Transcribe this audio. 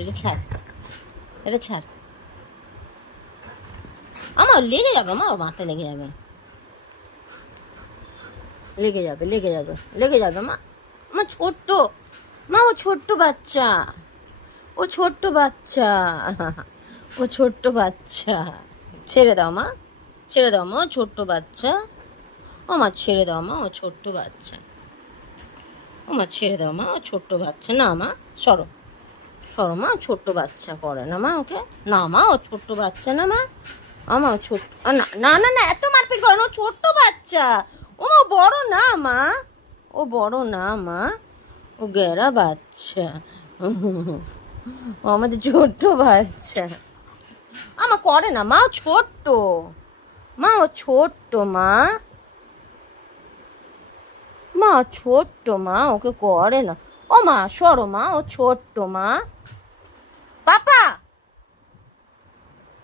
এটা ছাড়, এটা ছাড়। আমার লেগে যাবে, আমার মাথায় লেগে যাবে, লেগে যাবে, লেগে যাবে, লেগে যাবে মা। আমার ছোট্ট মা, ও ছোট্ট বাচ্চা, ও ছোট্ট বাচ্চা, ও ছোট্ট বাচ্চা। ছেড়ে দাও মা, ছেড়ে দাও মা, ও ছোট্ট বাচ্চা। ও মা ছেড়ে দাও মা, ও ছোট্ট বাচ্চা। ও মা ছেড়ে দাও মা, ও ছোট্ট বাচ্চা। না মা, সরো, সরো মা, ছোট্ট বাচ্চা করে না মা ওকে। না মা, ও ছোট্ট বাচ্চা না মা। আমার ছোট্ট, না না না না, এত মারপিট করে না, ও ছোট্ট বাচ্চা। ও মা বড় না মা, ও বড় না মা, ও গেরা বাচ্চা। ও আমাদের ছোট্ট বাচ্চা। আমার করে না মা, ও ছোট্ট মা, ও ছোট্ট মা, মা ছোট্ট মা, ওকে করে না। ও মা সরো মা, ও ছোট্ট মা। পাপা